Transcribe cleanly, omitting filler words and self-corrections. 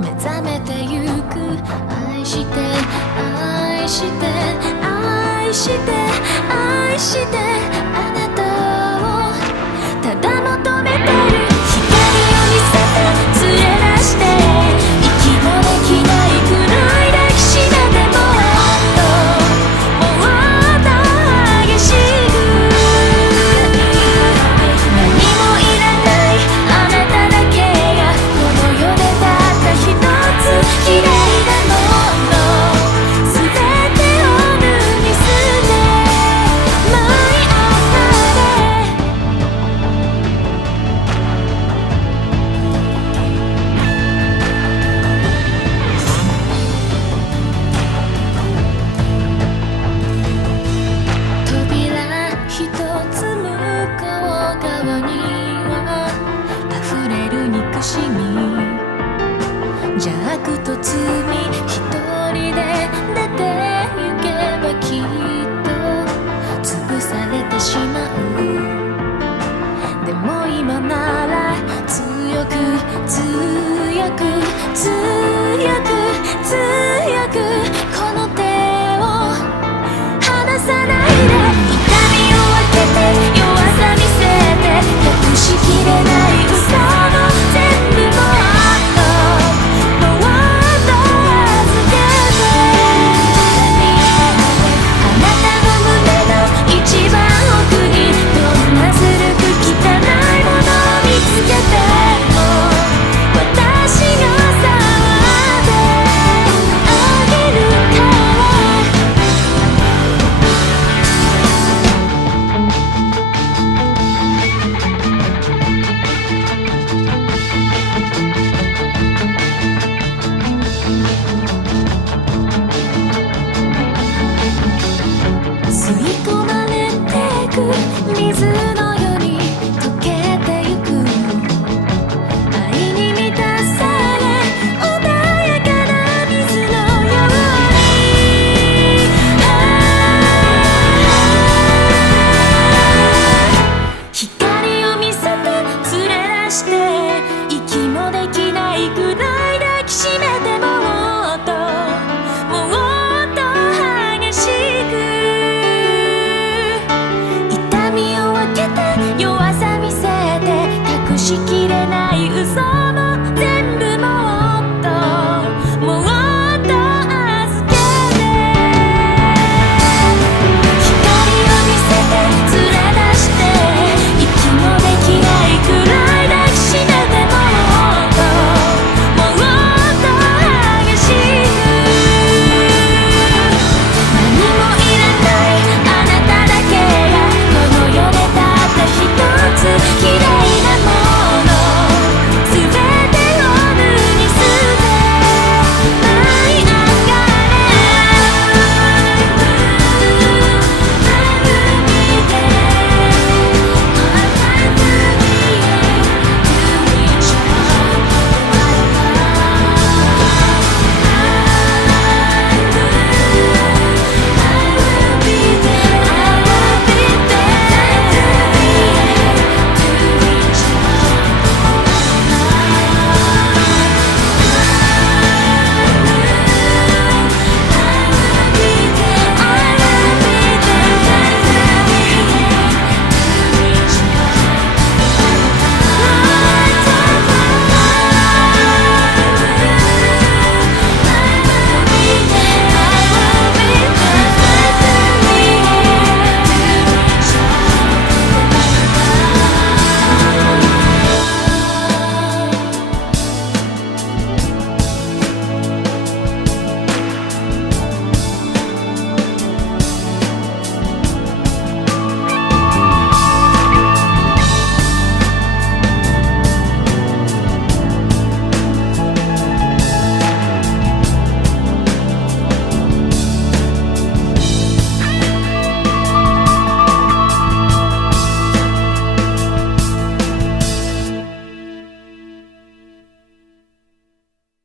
目覚めてゆく。愛して愛して愛して愛してあなたをただ求めてる。光を見せて連れ出して息もできないくらい抱きしめてもっと激しく何もいらないあなただけがこの世でたった一つ綺麗なもの全てを脱ぎ捨て My altar 扉一つ向こう側には溢れる憎しみ邪悪と罪一人で出て行けばきっと潰されてしまう。でも今なら強く強く強く強くこの手を離さないで。痛みを分けて弱さ見せて隠しきれない